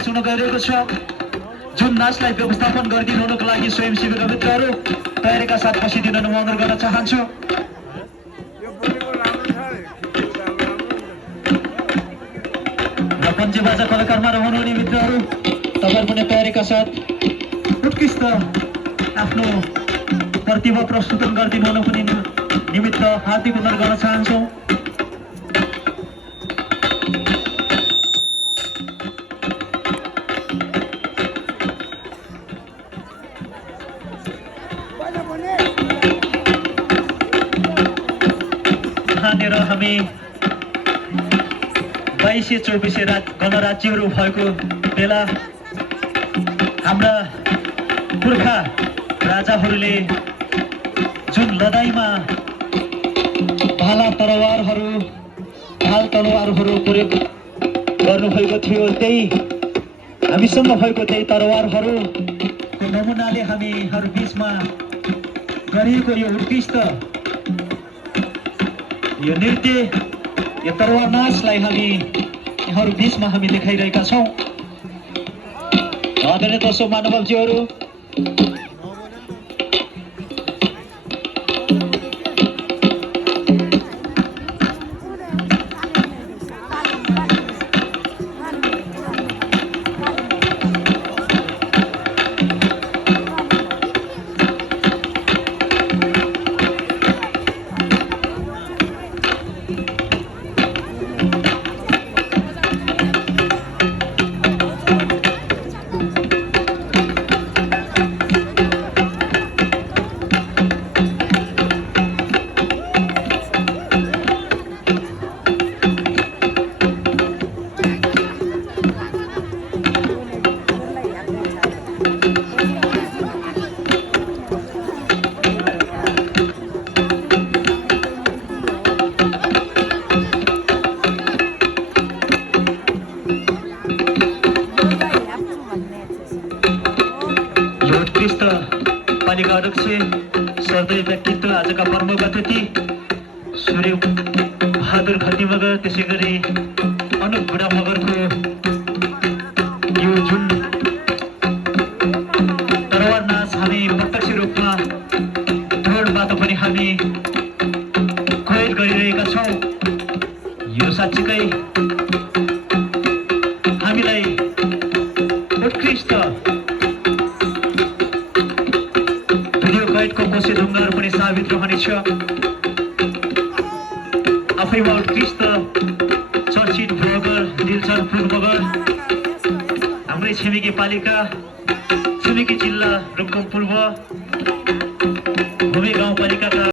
नाच हुन गइरहेको छ। जुन नाचलाई व्यवस्थापन गरिदिनुको लागि स्वयंसेवीका मित्रहरू तयारीका साथ बसिदिन अनुरोध गर्न चाहन्छु। र पञ्चे बाजा कलाकारमा रहनुहुने मित्रहरू तपाईहरु पनि तयारीका साथ उत्कृष्ट आफ्नो प्रतिभा प्रस्तुत गरिदिनुको निमित्त हार्दिक अनुरोध गर्न चाहन्छौँ। यहाँनिर हामी 2224 गणराज्यहरू भएको बेला हाम्रा पुर्खा राजाहरूले जुन लडाईँमा भाला तरवारहरू प्रयोग गर्नुभएको थियो, त्यही हामीसँग भएको त्यही तरवारहरूको नमुनाले हामीहरू बीचमा गरिएको यो उत्कृष्ट यो नृत्य, यो तरवार नाचलाई यहाँहरू बीचमा हामी देखाइरहेका छौँ। आदरणीय दर्शक महानुभावजीहरू, पालिका अध्यक्ष सर्दै व्यक्तित्व आजका प्रमुख अतिथि सूर्य बहादुर खती मगर, त्यसै गरी अनुप बुढा मगरको यो जुन तरवार नाच हामी प्रत्यक्ष रूपमा ढोलबाट पनि हामी प्रयोग गरिरहेका छौँ। यो साँच्चीकै हामीलाई उत्कृष्ट को कोसे ढुङ्गाहरू पनि साबित रहनेछ। आफैमा उत्कृष्ट चर्चित ब्लगर दिलचरपुर मगर हाम्रै छिमेकी पालिका छिमेकी जिल्ला रुकुम पूर्व भूमि गाउँपालिकाका